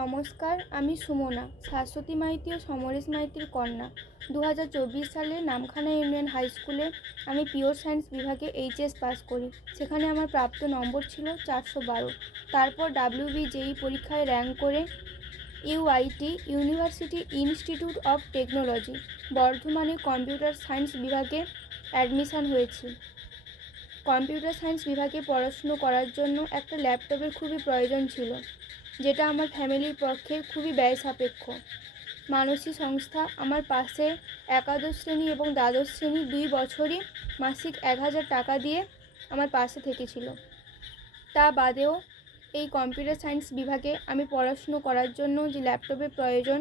নমস্কার, আমি সুমনা, শাশ্বতী মাইতি ও সমরেশ মাইতির কন্যা। দু হাজার চব্বিশ সালে নামখানা ইউনিয়ন হাই স্কুলে আমি পিওর সায়েন্স বিভাগে এইচএস পাস করি। সেখানে আমার প্রাপ্ত নম্বর ছিল চারশো বারো। তারপর ডাব্লিউবি জেই পরীক্ষায় র্যাঙ্ক করে UIT university institute of technology, বর্ধমানে কম্পিউটার সায়েন্স বিভাগে অ্যাডমিশান হয়েছি। কম্পিউটার সায়েন্স বিভাগে পড়াশুনো করার জন্য একটা ল্যাপটপের খুবই প্রয়োজন ছিল, যেটা আমার ফ্যামিলির পক্ষে খুবই ব্যয় সাপেক্ষ। মানসী সংস্থা আমার পাশে একাদশ শ্রেণি এবং দ্বাদশ শ্রেণি দুই বছরই মাসিক এক হাজার টাকা দিয়ে আমার পাশে থেকেছিল। তা বাদেও এই কম্পিউটার সায়েন্স বিভাগে আমি পড়াশুনো করার জন্য যে ল্যাপটপের প্রয়োজন,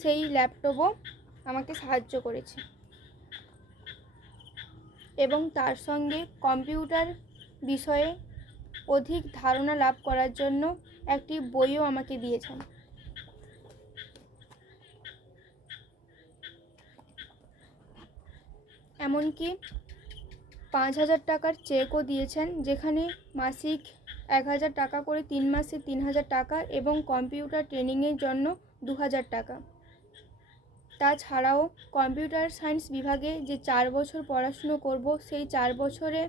সেই ল্যাপটপও আমাকে সাহায্য করেছে। এবং তার সঙ্গে কম্পিউটার বিষয়ে অধিক ধারণা লাভ করার জন্য একটি বইও আমাকে দিয়েছেন। এমনকি পাঁচ হাজার টাকার চেকও দিয়েছেন, যেখানে মাসিক এক হাজার টাকা করে তিন মাসে তিন হাজার টাকা এবং কম্পিউটার ট্রেনিংয়ের জন্য দু হাজার টাকা। তাছাড়াও কম্পিউটার সায়েন্স বিভাগে যে চার বছর পড়াশুনো করব, সেই চার বছরে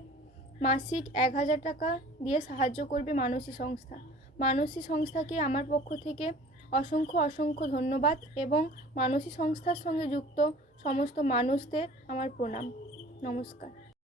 মাসিক এক হাজার টাকা দিয়ে সাহায্য করবে মানসী সংস্থা। মানসী সংস্থাকে আমার পক্ষ থেকে অসংখ্য অসংখ্য ধন্যবাদ এবং মানসী সংস্থার সঙ্গে যুক্ত সমস্ত মানুষদের আমার প্রণাম। নমস্কার।